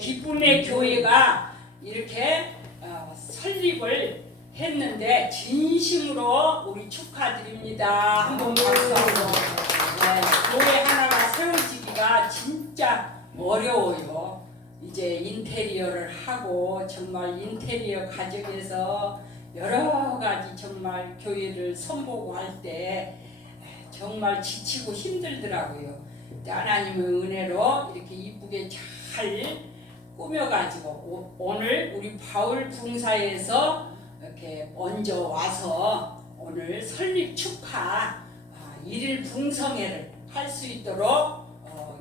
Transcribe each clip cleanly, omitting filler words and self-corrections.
기쁨의 교회가 이렇게 설립을 했는데 진심으로 우리 축하드립니다. 한번 박수 한번. 교회 하나가 세워지기가 진짜 어려워요. 이제 인테리어를 하고 정말 인테리어 과정에서 여러 가지 정말 교회를 선보고 할 때 정말 지치고 힘들더라고요. 하나님의 은혜로 이렇게 이쁘게 잘 꾸며가지고 오늘 우리 바울 봉사에서 이렇게 먼저 와서 오늘 설립 축하 1일 붕성회를 할 수 있도록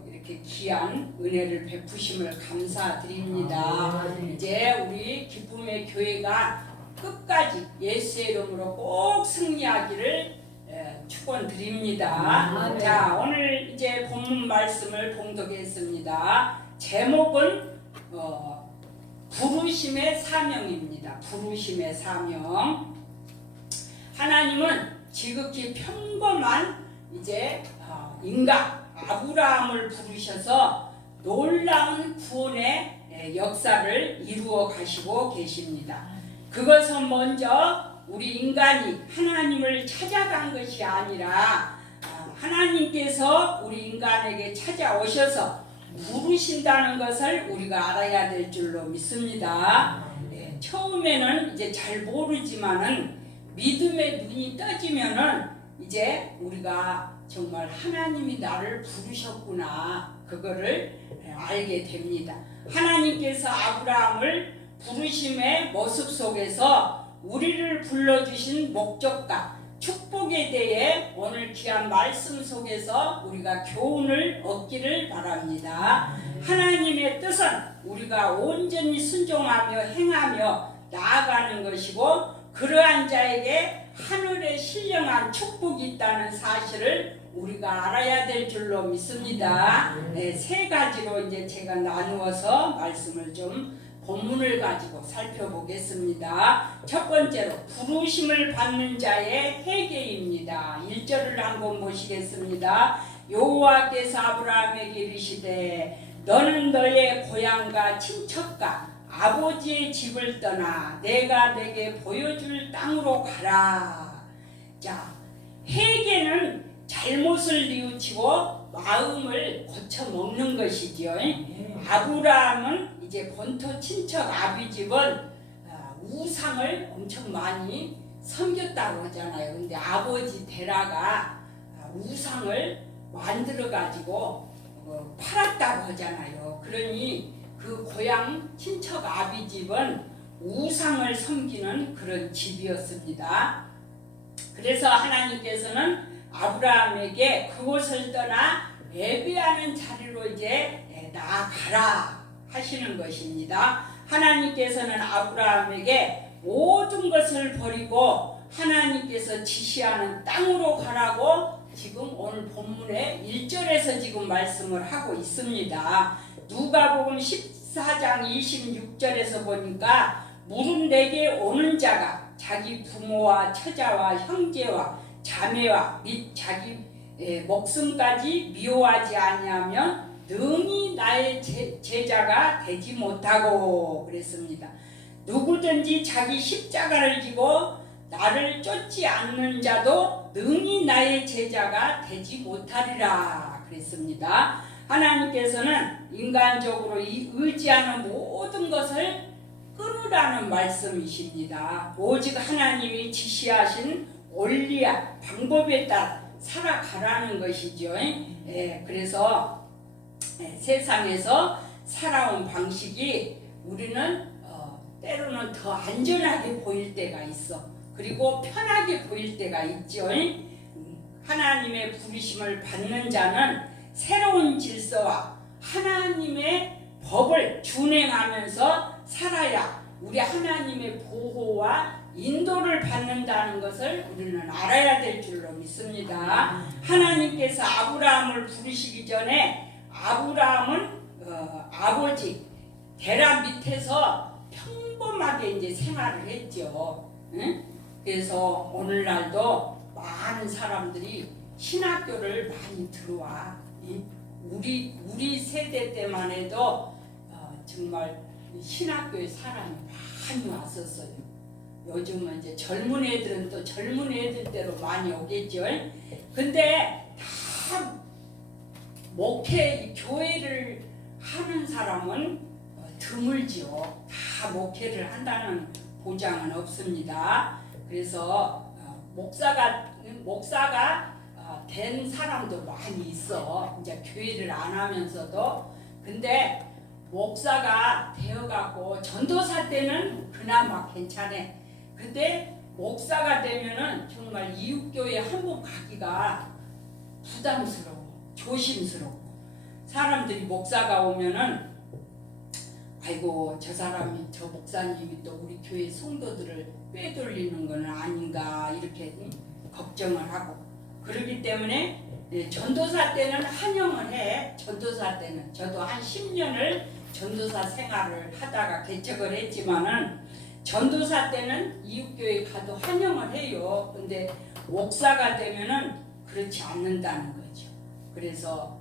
이렇게 귀한 은혜를 베푸심을 감사드립니다. 이제 우리 기쁨의 교회가 끝까지 예수의 이름으로 꼭 승리하기를 축원드립니다. 자, 오늘 이제 본문 말씀을 봉독했습니다. 제목은 부르심의 사명입니다. 부르심의 사명. 하나님은 지극히 평범한 이제 인간 아브라함을 부르셔서 놀라운 구원의 역사를 이루어 가시고 계십니다. 그것은 먼저 우리 인간이 하나님을 찾아간 것이 아니라 하나님께서 우리 인간에게 찾아오셔서 부르신다는 것을 우리가 알아야 될 줄로 믿습니다. 처음에는 이제 잘 모르지만은 믿음의 눈이 떠지면은 이제 우리가 정말 하나님이 나를 부르셨구나 그거를 알게 됩니다. 하나님께서 아브라함을 부르심의 모습 속에서 우리를 불러주신 목적과 축복에 대해 오늘 귀한 말씀 속에서 우리가 교훈을 얻기를 바랍니다. 하나님의 뜻은 우리가 온전히 순종하며 행하며 나아가는 것이고 그러한 자에게 하늘에 신령한 축복이 있다는 사실을 우리가 알아야 될 줄로 믿습니다. 세 가지로 이제 제가 나누어서 말씀을 좀 본문을 가지고 살펴보겠습니다. 첫 번째로 부르심을 받는 자의 회개입니다. 1절을 한번 보시겠습니다. 여호와께서 아브라함에게 이르시되 너는 너의 고향과 친척과 아버지의 집을 떠나 내가 내게 보여줄 땅으로 가라. 자, 회개는 잘못을 뉘우치고 마음을 고쳐 먹는 것이지요. 아브라함은 이제 본토 친척 아비집은 우상을 엄청 많이 섬겼다고 하잖아요. 근데 아버지 데라가 우상을 만들어 가지고 팔았다고 하잖아요. 그러니 그 고향 친척 아비집은 우상을 섬기는 그런 집이었습니다. 그래서 하나님께서는 아브라함에게 그곳을 떠나 예배하는 자리로 이제 나아가라 하시는 것입니다. 하나님께서는 아브라함에게 모든 것을 버리고 하나님께서 지시하는 땅으로 가라고 지금 오늘 본문의 1절에서 지금 말씀을 하고 있습니다. 누가복음 14장 26절에서 보니까 물은 내게 오는 자가 자기 부모와 처자와 형제와 자매와 및 자기 목숨까지 미워하지 아니하면 능히 나의 제자가 되지 못하고 그랬습니다. 누구든지 자기 십자가를 지고 나를 쫓지 않는 자도 능히 나의 제자가 되지 못하리라 그랬습니다. 하나님께서는 인간적으로 의지하는 모든 것을 끊으라는 말씀이십니다. 오직 하나님이 지시하신 원리와 방법에 따라 살아가라는 것이죠. 그래서 세상에서 살아온 방식이 우리는 때로는 더 안전하게 보일 때가 있어. 그리고 편하게 보일 때가 있죠. 하나님의 부르심을 받는 자는 새로운 질서와 하나님의 법을 준행하면서 살아야 우리 하나님의 보호와 인도를 받는다는 것을 우리는 알아야 될 줄로 믿습니다. 하나님께서 아브라함을 부르시기 전에 아브라함은 아버지 데라 밑에서 평범하게 이제 생활을 했죠. 그래서 오늘날도 많은 사람들이 신학교를 많이 들어와. 우리 세대 때만 해도 정말 신학교에 사람이 많이 왔었어요. 요즘은 이제 젊은 애들은 또 젊은 애들대로 많이 오겠죠. 근데 다 목회 교회를 하는 사람은 드물지요. 다 목회를 한다는 보장은 없습니다. 그래서 목사가 된 사람도 많이 있어. 이제 교회를 안 하면서도. 근데 목사가 되어갖고 전도사 때는 그나마 괜찮아. 근데 목사가 되면은 정말 이웃교회 한번 가기가 부담스러워, 조심스러워. 사람들이 목사가 오면은 아이고 저 사람이 저 목사님이 또 우리 교회 성도들을 빼돌리는 건 아닌가 이렇게 걱정을 하고 그러기 때문에 전도사 때는 환영을 해. 전도사 때는 저도 한 10년을 전도사 생활을 하다가 개척을 했지만은 전도사 때는 이웃교회 가도 환영을 해요. 근데 목사가 되면은 그렇지 않는다는 거죠. 그래서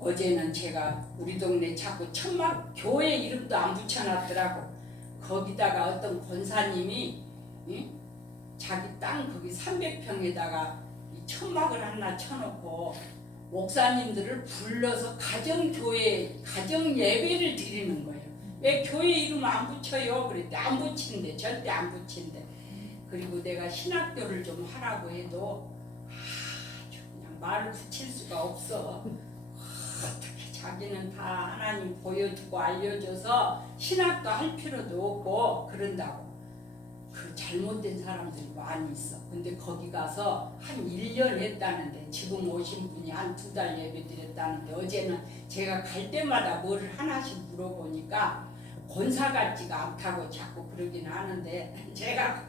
어제는 제가 우리 동네 자꾸 천막 교회 이름도 안 붙여놨더라고. 거기다가 어떤 권사님이 자기 땅 거기 300평에다가 천막을 하나 쳐놓고 목사님들을 불러서 가정교회 가정 예배를 드리는 거예요. 왜 교회 이름 안 붙여요? 그랬더니 안 붙인대. 절대 안 붙인대. 그리고 내가 신학교를 좀 하라고 해도 아주 그냥 말을 붙일 수가 없어. 어떻게 자기는 다 하나님 보여주고 알려줘서 신학도 할 필요도 없고 그런다고. 그 잘못된 사람들이 많이 있어. 근데 거기 가서 한 1년 했다는데 지금 오신 분이 한 2달 예배 드렸다는데 어제는 제가 갈 때마다 뭐를 하나씩 물어보니까 권사 같지가 않다고 자꾸 그러긴 하는데 제가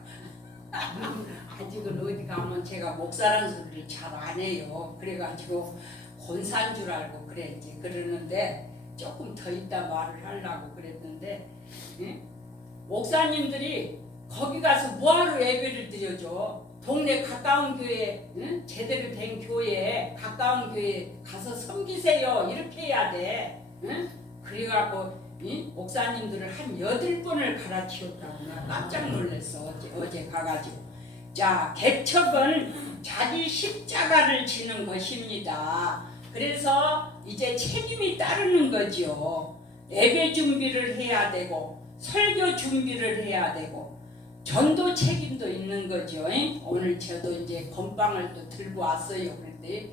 아직은 어디 가면 제가 목사라는 소리를 잘 안 해요. 그래가지고 권사인 줄 알고 그랬지. 그러는데 조금 더 있다 말을 하려고 그랬는데 목사님들이 거기 가서 뭐하러 예배를 드려줘. 동네 가까운 교회, 제대로 된 교회에 가까운 교회에 가서 섬기세요. 이렇게 해야 돼. 그래갖고 목사님들을 한 8번을 갈아치웠다고 내가 깜짝 놀랐어. 어제 가가지고. 자, 개척은 자기 십자가를 지는 것입니다. 그래서 이제 책임이 따르는 거죠. 예배 준비를 해야 되고 설교 준비를 해야 되고 전도 책임도 있는 거죠. 오늘 저도 이제 건빵을 또 들고 왔어요. 그런데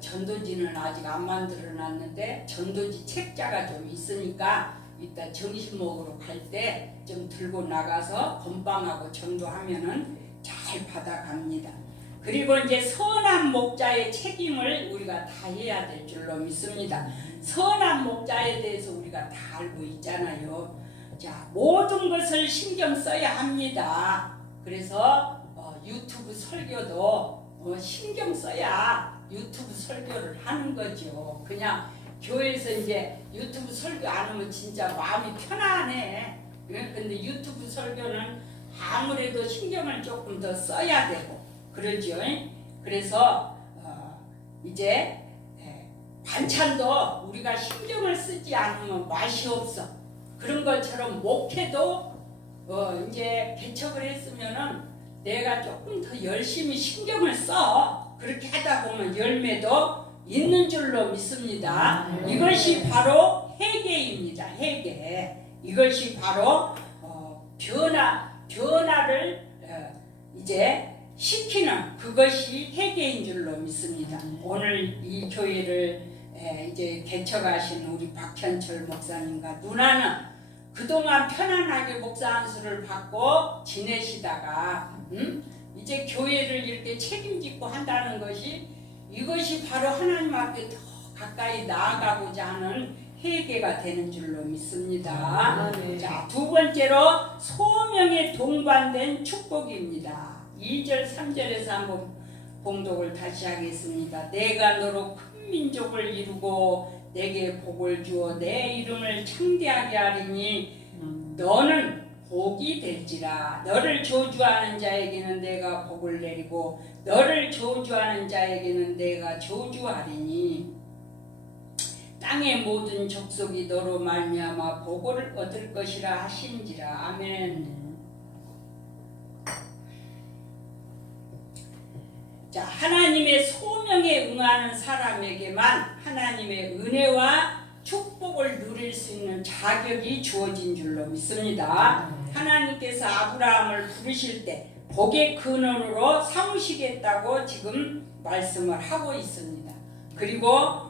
전도지는 아직 안 만들어 놨는데 전도지 책자가 좀 있으니까 이따 점심 먹으러 갈 때 좀 들고 나가서 건빵하고 전도하면은 잘 받아갑니다. 그리고 이제 선한 목자의 책임을 우리가 다 해야 될 줄로 믿습니다. 선한 목자에 대해서 우리가 다 알고 있잖아요. 자, 모든 것을 신경 써야 합니다. 그래서 유튜브 설교도 신경 써야 유튜브 설교를 하는 거죠. 그냥 교회에서 이제 유튜브 설교 안 하면 진짜 마음이 편안해. 근데 유튜브 설교는 아무래도 신경을 조금 더 써야 되고 그러죠. 그래서 이제 반찬도 우리가 신경을 쓰지 않으면 맛이 없어. 그런 것처럼 목회도 이제 개척을 했으면은 내가 조금 더 열심히 신경을 써. 그렇게 하다 보면 열매도 있는 줄로 믿습니다. 이것이 바로 회개입니다. 회개. 이것이 바로 변화를 이제 시키는 그것이 회개인 줄로 믿습니다. 오늘 이 교회를 이제 개척하신 우리 박현철 목사님과 누나는 그동안 편안하게 목사 안수를 받고 지내시다가 이제 교회를 이렇게 책임지고 한다는 것이 이것이 바로 하나님 앞에 더 가까이 나아가고자 하는 회개가 되는 줄로 믿습니다. 네. 자, 두 번째로 소명에 동반된 축복입니다. 2절 3절에서 한번 봉독을 다시 하겠습니다. 내가 너로 큰 민족을 이루고 내게 복을 주어 내 이름을 창대하게 하리니 너는 복이 될지라. 너를 저주하는 자에게는 내가 복을 내리고 너를 저주하는 자에게는 내가 저주하리니 땅의 모든 족속이 너로 말미암아 복을 얻을 것이라 하신지라. 아멘. 자, 하나님의 소명에 응하는 사람에게만 하나님의 은혜와 축복을 누릴 수 있는 자격이 주어진 줄로 믿습니다. 하나님께서 아브라함을 부르실 때 복의 근원으로 삼으시겠다고 지금 말씀을 하고 있습니다. 그리고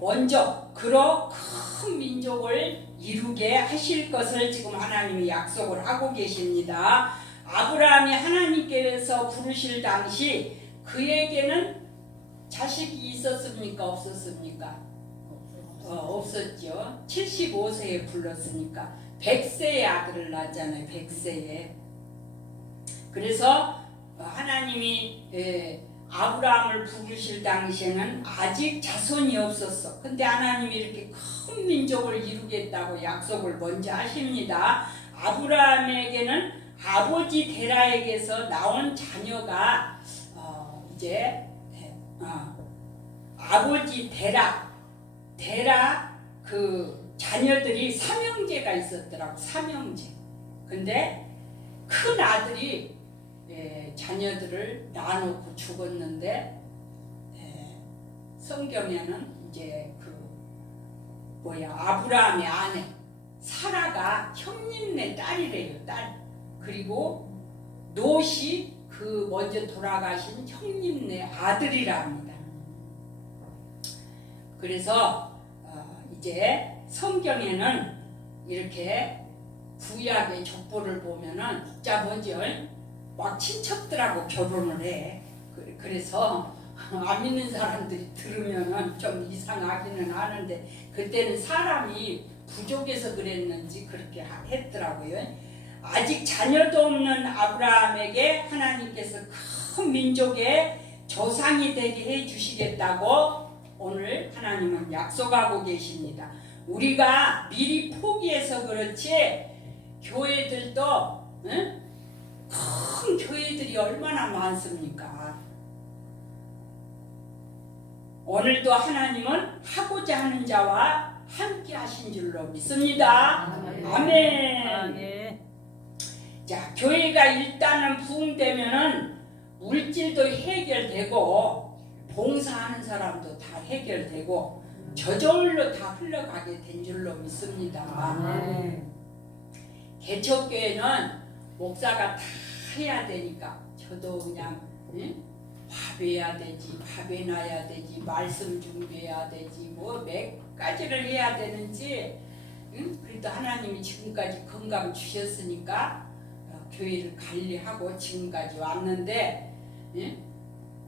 먼저 그로 큰 민족을 이루게 하실 것을 지금 하나님이 약속을 하고 계십니다. 아브라함이 하나님께서 부르실 당시 그에게는 자식이 있었습니까? 없었습니까? 없었죠. 75세에 불렀으니까 100세의 아들을 낳았잖아요. 100세에. 그래서 하나님이 아브라함을 부르실 당시에는 아직 자손이 없었어. 근데 하나님이 이렇게 큰 민족을 이루겠다고 약속을 먼저 하십니다. 아브라함에게는 아버지 데라에게서 나온 자녀가 이제 아버지 데라 그 자녀들이 삼형제가 있었더라고. 삼형제. 근데 큰 아들이 자녀들을 낳아놓고 죽었는데 성경에는 이제 아브라함의 아내 사라가 형님네 딸이래요. 딸. 그리고 롯이 그 먼저 돌아가신 형님네 아들이라 합니다. 그래서 이제 성경에는 이렇게 구약의 족보를 보면은 복잡하죠. 막 친척들하고 결혼을 해. 그래서 안 믿는 사람들이 들으면은 좀 이상하기는 하는데 그때는 사람이 부족해서 그랬는지 그렇게 했더라고요. 아직 자녀도 없는 아브라함에게 하나님께서 큰 민족의 조상이 되게 해주시겠다고 오늘 하나님은 약속하고 계십니다. 우리가 미리 포기해서 그렇지 교회들도 큰 교회들이 얼마나 많습니까? 오늘도 하나님은 하고자 하는 자와 함께 하신 줄로 믿습니다. 아멘. 자, 교회가 일단은 부흥되면은 물질도 해결되고 봉사하는 사람도 다 해결되고 저절로 다 흘러가게 된 줄로 믿습니다. 개척교회는 목사가 다 해야 되니까 저도 그냥 밥 해야 되지, 밥 해놔야 되지, 말씀 준비해야 되지, 뭐 몇 가지를 해야 되는지 그래도 하나님이 지금까지 건강 주셨으니까 교회를 관리하고 지금까지 왔는데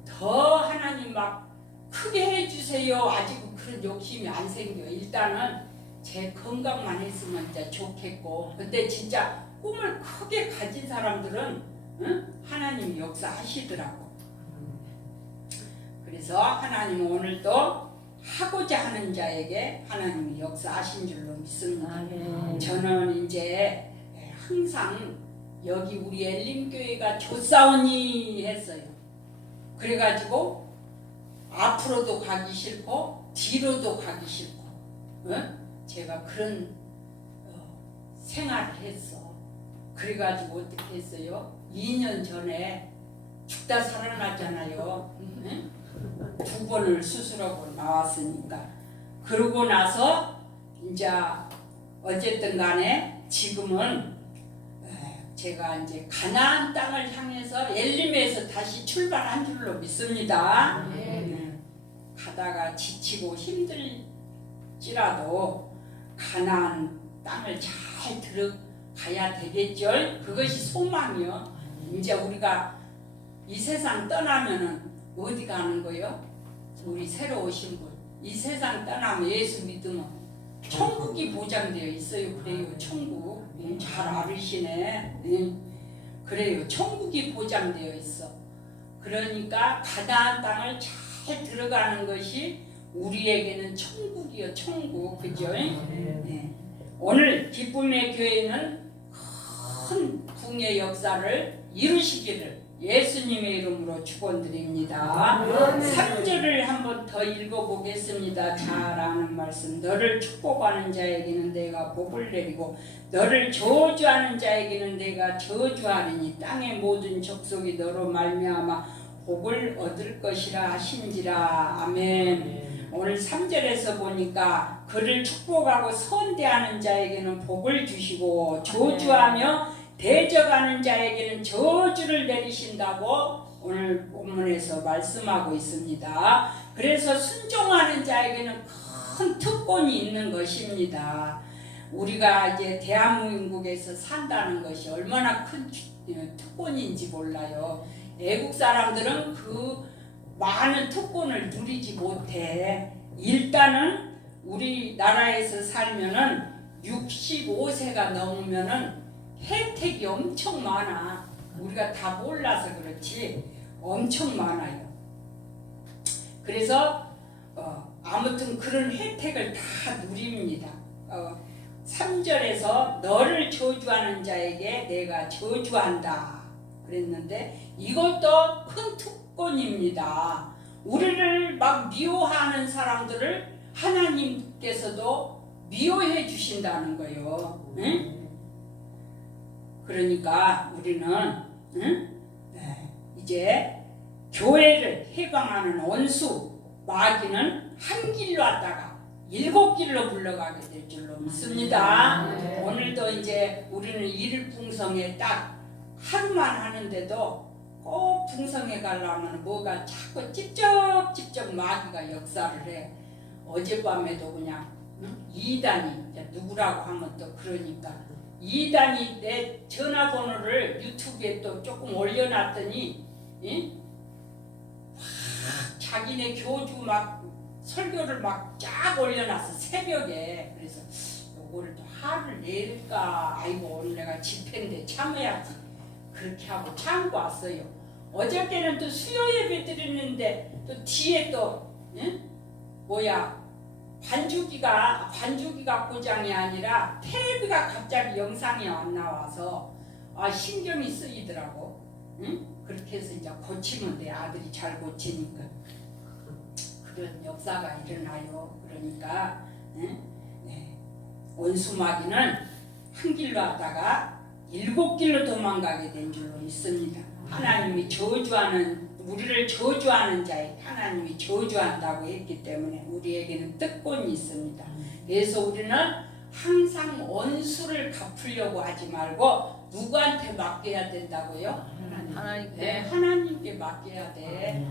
더 하나님 막 크게 해주세요. 아직은 그런 욕심이 안 생겨. 일단은 제 건강만 했으면 진짜 좋겠고 근데 진짜 꿈을 크게 가진 사람들은 하나님이 역사하시더라고. 그래서 하나님은 오늘도 하고자 하는 자에게 하나님이 역사하신 줄로 믿습니다. 저는 이제 항상 여기 우리 엘림교회가 조사오니 했어요. 그래가지고 앞으로도 가기 싫고 뒤로도 가기 싫고 제가 그런 생활을 했어. 그래가지고 어떻게 했어요? 2년 전에 죽다 살아났잖아요. 2번을 수술하고 나왔으니까. 그러고 나서 이제 어쨌든 간에 지금은 제가 이제 가나안 땅을 향해서 엘림에서 다시 출발한 줄로 믿습니다. 가다가 지치고 힘들지라도 가나안 땅을 잘 들어가야 되겠죠. 그것이 소망이요. 이제 우리가 이 세상 떠나면은 어디 가는 거요? 우리 새로 오신 분. 이 세상 떠나면 예수 믿으면 천국이 보장되어 있어요. 그래요. 천국. 잘 알으시네. 그래요. 천국이 보장되어 있어. 그러니까 가나안 땅을 잘 들어가는 것이 우리에게는 천국이요. 천국. 그죠? 오늘 기쁨의 교회는 큰 부흥의 역사를 이루시기를 예수님의 이름으로 축원드립니다. 3절을 한번 더 읽어보겠습니다. 잘 아는 말씀. 너를 축복하는 자에게는 내가 복을 내리고 너를 저주하는 자에게는 내가 저주하리니 땅의 모든 족속이 너로 말미암아 복을 얻을 것이라 하신지라. 아멘. 오늘 3절에서 보니까 그를 축복하고 선대하는 자에게는 복을 주시고 저주하며 대적하는 자에게는 저주를 내리신다고 오늘 본문에서 말씀하고 있습니다. 그래서 순종하는 자에게는 큰 특권이 있는 것입니다. 우리가 이제 대한민국에서 산다는 것이 얼마나 큰 특권인지 몰라요. 외국 사람들은 그 많은 특권을 누리지 못해. 일단은 우리나라에서 살면은 65세가 넘으면은 혜택이 엄청 많아. 우리가 다 몰라서 그렇지 엄청 많아요. 그래서 아무튼 그런 혜택을 다 누립니다. 3절에서 너를 저주하는 자에게 내가 저주한다 그랬는데 이것도 큰 특권입니다. 우리를 막 미워하는 사람들을 하나님께서도 미워해 주신다는 거예요. 응? 그러니까 우리는 이제 교회를 해방하는 원수 마귀는 한 길로 왔다가 7길로 물러가게 될 줄로 믿습니다. 오늘도 이제 우리는 일풍성에 딱 하루만 하는데도 꼭 풍성에 가려면 뭐가 자꾸 찝쩍찝쩍 마귀가 역사를 해. 어젯밤에도 그냥 이단이 누구라고 하면 또 그러니까 이단이 내 전화번호를 유튜브에 또 조금 올려놨더니 자기네 교주 막 설교를 막 쫙 올려놨어 새벽에. 그래서 요거를 또 화를 낼까 아이고 오늘 내가 집회인데 참아야지 그렇게 하고 참고 왔어요. 어저께는 또 수요 예배 드렸는데 또 뒤에 또 반주기가 고장이 아니라 텔레비가 갑자기 영상이 안 나와서 신경이 쓰이더라고. 그렇게 해서 이제 고치면 돼. 아들이 잘 고치니까. 그런 역사가 일어나요. 그러니까 원수마귀는 한 길로 하다가 7길로 도망가게 된 줄로 믿습니다. 하나님이 우리를 저주하는 자에 하나님이 저주한다고 했기 때문에 우리에게는 특권이 있습니다. 그래서 우리는 항상 원수를 갚으려고 하지 말고 누구한테 맡겨야 된다고요? 하나님께. 네, 하나님께 맡겨야 돼.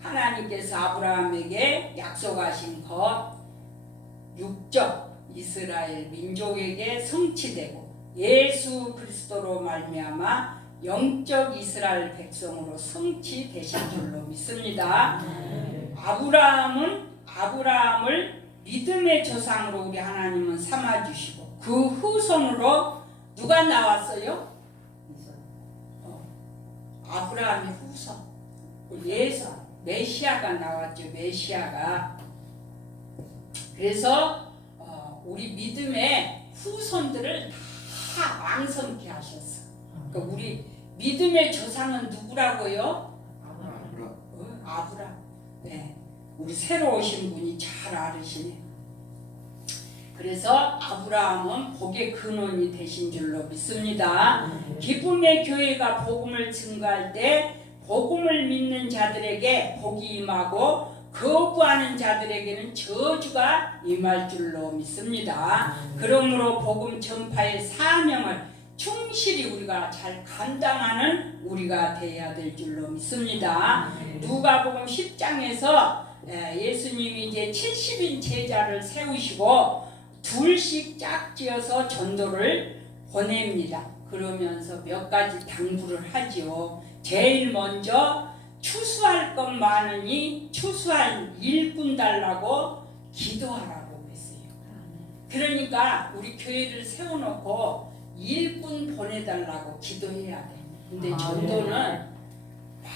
하나님께서 아브라함에게 약속하신 것 육적 이스라엘 민족에게 성취되고 예수 그리스도로 말미암아 영적 이스라엘 백성으로 성취되신 줄로 믿습니다. 아브라함을 믿음의 조상으로 우리 하나님은 삼아주시고 그 후손으로 누가 나왔어요? 아브라함의 후손 예수 메시아가 나왔죠. 메시아가. 그래서 우리 믿음의 후손들을 다 왕성케 하셨어. 그러니까 우리 믿음의 조상은 누구라고요? 아브라함. 네, 우리 새로 오신 분이 잘 알으시네. 그래서 아브라함은 복의 근원이 되신 줄로 믿습니다. 기쁨의 교회가 복음을 증거할 때 복음을 믿는 자들에게 복이 임하고 거부하는 자들에게는 저주가 임할 줄로 믿습니다. 그러므로 복음 전파의 사명을 충실히 우리가 잘 감당하는 우리가 되어야 될 줄로 믿습니다. 누가복음 10장에서 예수님이 이제 70인 제자를 세우시고 둘씩 짝지어서 전도를 보냅니다. 그러면서 몇 가지 당부를 하지요. 제일 먼저 추수할 것 많으니 추수할 일꾼 달라고 기도하라고 했어요. 그러니까 우리 교회를 세워놓고 일꾼 보내달라고 기도해야 돼. 근데 전도는 막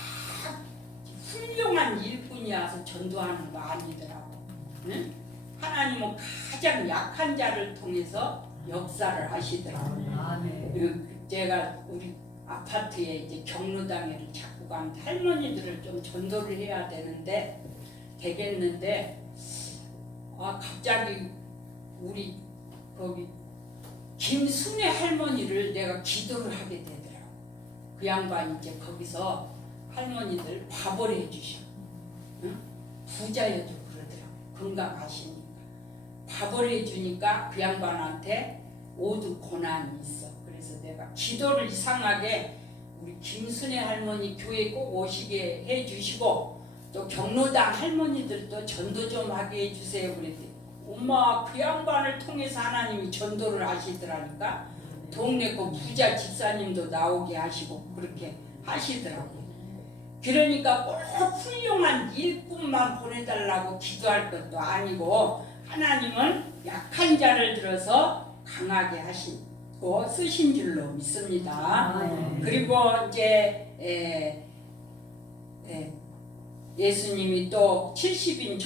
훌륭한 일꾼이 와서 전도하는 거 아니더라고. 응? 하나님은 가장 약한 자를 통해서 역사를 하시더라고요. 제가 우리 아파트에 이제 경로당에를 자꾸 간 할머니들을 좀 전도를 해야 되겠는데 갑자기 우리 거기 김순애 할머니를 내가 기도를 하게 되더라고. 그 양반이 이제 거기서 할머니들 밥을 해주셔. 응? 부자여도 그러더라고. 건강하시니까 밥을 해주니까 그 양반한테 모두 고난이 있어. 그래서 내가 기도를 이상하게 우리 김순애 할머니 교회 꼭 오시게 해주시고 또 경로당 할머니들도 전도 좀 하게 해주세요. 그랬더니 엄마 그 양반을 통해서 하나님이 전도를 하시더라니까. 동네 그 부자 집사님도 나오게 하시고 그렇게 하시더라고요. 그러니까 꼭 훌륭한 일꾼만 보내달라고 기도할 것도 아니고 하나님은 약한 자를 들어서 강하게 하시고 쓰신 줄로 믿습니다. 그리고 이제 예수님이 또 70인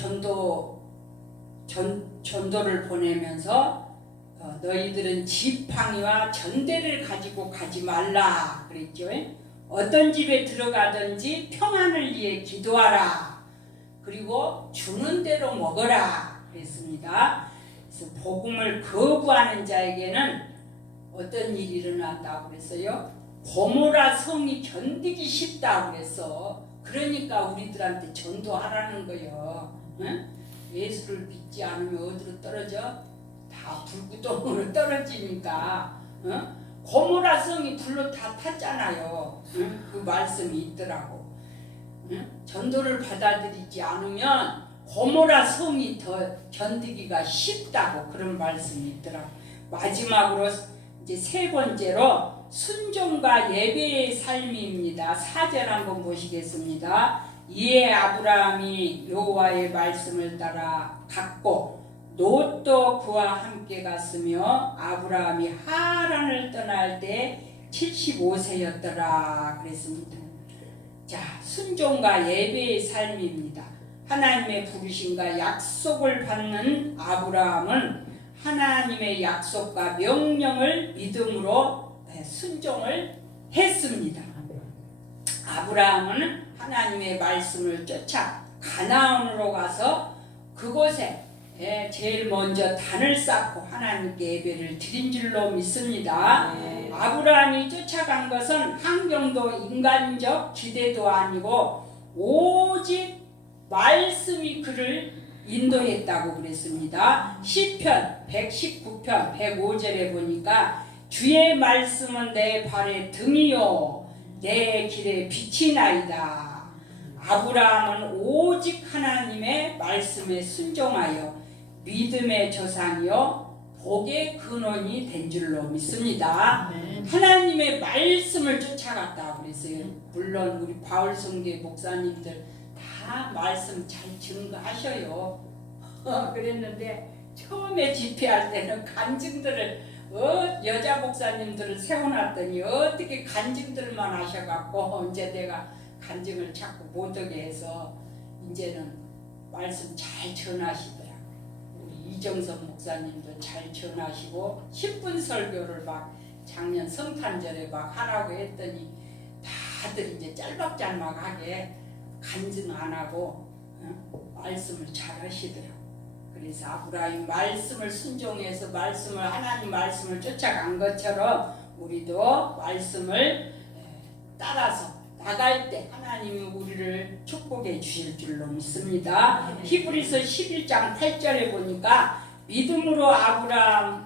전도를 보내면서 너희들은 지팡이와 전대를 가지고 가지 말라 그랬죠. 어떤 집에 들어가든지 평안을 위해 기도하라. 그리고 주는 대로 먹어라 그랬습니다. 그래서 복음을 거부하는 자에게는 어떤 일이 일어난다고 그랬어요? 고모라 성이 견디기 쉽다고 그랬어. 그러니까 우리들한테 전도하라는 거예요. 응? 예수를 믿지 않으면 어디로 떨어져? 다 불구덩으로 떨어지니까. 응? 고모라 성이 불로 다 탔잖아요. 응? 그 말씀이 있더라고. 응? 전도를 받아들이지 않으면 고모라 성이 더 견디기가 쉽다고 그런 말씀이 있더라고. 마지막으로 이제 세 번째로 순종과 예배의 삶입니다. 4절 한번 보시겠습니다. 이에 아브라함이 여호와의 말씀을 따라 갔고 롯도 그와 함께 갔으며 아브라함이 하란을 떠날 때 75세였더라 그랬습니다. 자, 순종과 예배의 삶입니다. 하나님의 부르심과 약속을 받는 아브라함은 하나님의 약속과 명령을 믿음으로 순종을 했습니다. 아브라함은 하나님의 말씀을 쫓아 가나안으로 가서 그곳에 제일 먼저 단을 쌓고 하나님께 예배를 드린 줄로 믿습니다. 아브라함이 쫓아간 것은 환경도 인간적 기대도 아니고 오직 말씀이 그를 인도했다고 그랬습니다. 시편 119편 105절에 보니까 주의 말씀은 내 발의 등이요 내 길의 빛이나이다. 아브라함은 오직 하나님의 말씀에 순종하여 믿음의 조상이요 복의 근원이 된 줄로 믿습니다. 하나님의 말씀을 쫓아갔다고 그랬어요. 물론 우리 바울 성계 목사님들 다 말씀 잘 증거하셔요. 그랬는데 처음에 집회할 때는 간증들을 여자 목사님들을 세워놨더니 어떻게 간증들만 하셔갖고 이제 내가 간증을 자꾸 못하게 해서 이제는 말씀 잘 전하시더라고요. 우리 이정선 목사님도 잘 전하시고 10분 설교를 막 작년 성탄절에 막 하라고 했더니 다들 이제 짤막짤막하게 간증 안 하고 말씀을 잘 하시더라고요. 그래서 아브라함이 말씀을 순종해서 하나님 말씀을 쫓아간 것처럼 우리도 말씀을 따라서 나갈 때 하나님이 우리를 축복해 주실 줄로 믿습니다. 히브리서 11장 8절에 보니까 믿음으로 아브라함은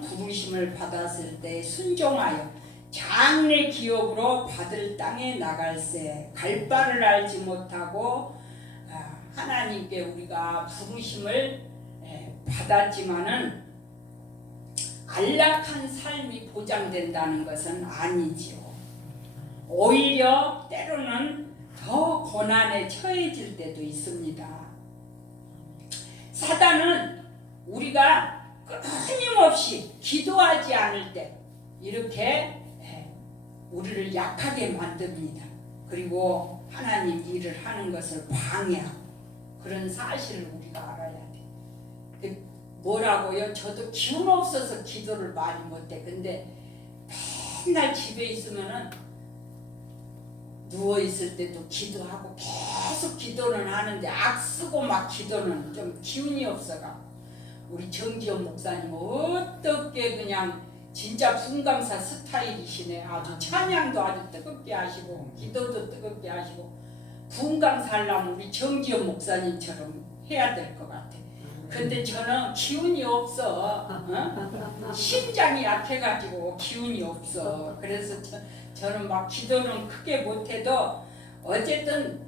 부르심을 받았을 때 순종하여 장래 기업으로 받을 땅에 나갈새 갈 바를 알지 못하고 하나님께 우리가 부르심을 받았지만은 안락한 삶이 보장된다는 것은 아니지요. 오히려 때로는 더 고난에 처해질 때도 있습니다. 사단은 우리가 끊임없이 기도하지 않을 때 이렇게 우리를 약하게 만듭니다. 그리고 하나님 일을 하는 것을 방해하고 그런 사실을 우리가 알아야 돼. 뭐라고요? 저도 기운 없어서 기도를 많이 못해. 근데 맨날 집에 있으면은 누워 있을 때도 기도하고 계속 기도는 하는데 악쓰고 막 기도는 좀 기운이 없어가. 우리 정지현 목사님 어떻게 그냥 진짜 분감사 스타일이시네. 아주 찬양도 아주 뜨겁게 하시고 기도도 뜨겁게 하시고 분감사 하려면 우리 정지현 목사님처럼 해야 될 것 같아. 근데 저는 기운이 없어. 심장이 약해가지고 기운이 없어. 그래서 저는 막 기도는 크게 못해도 어쨌든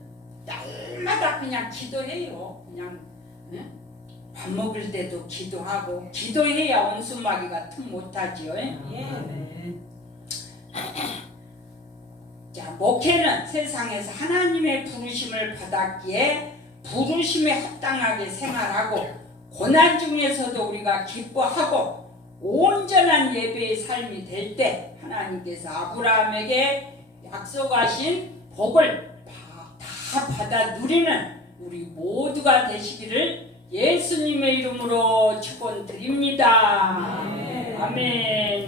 날마다 그냥 기도해요. 그냥 밥 먹을 때도 기도하고 기도해야 온순마귀가 틈 못하지요. 자, 목회는 세상에서 하나님의 부르심을 받았기에 부르심에 합당하게 생활하고 고난 중에서도 우리가 기뻐하고 온전한 예배의 삶이 될 때 하나님께서 아브라함에게 약속하신 복을 다 받아 누리는 우리 모두가 되시기를 예수님의 이름으로 축원드립니다. 아멘.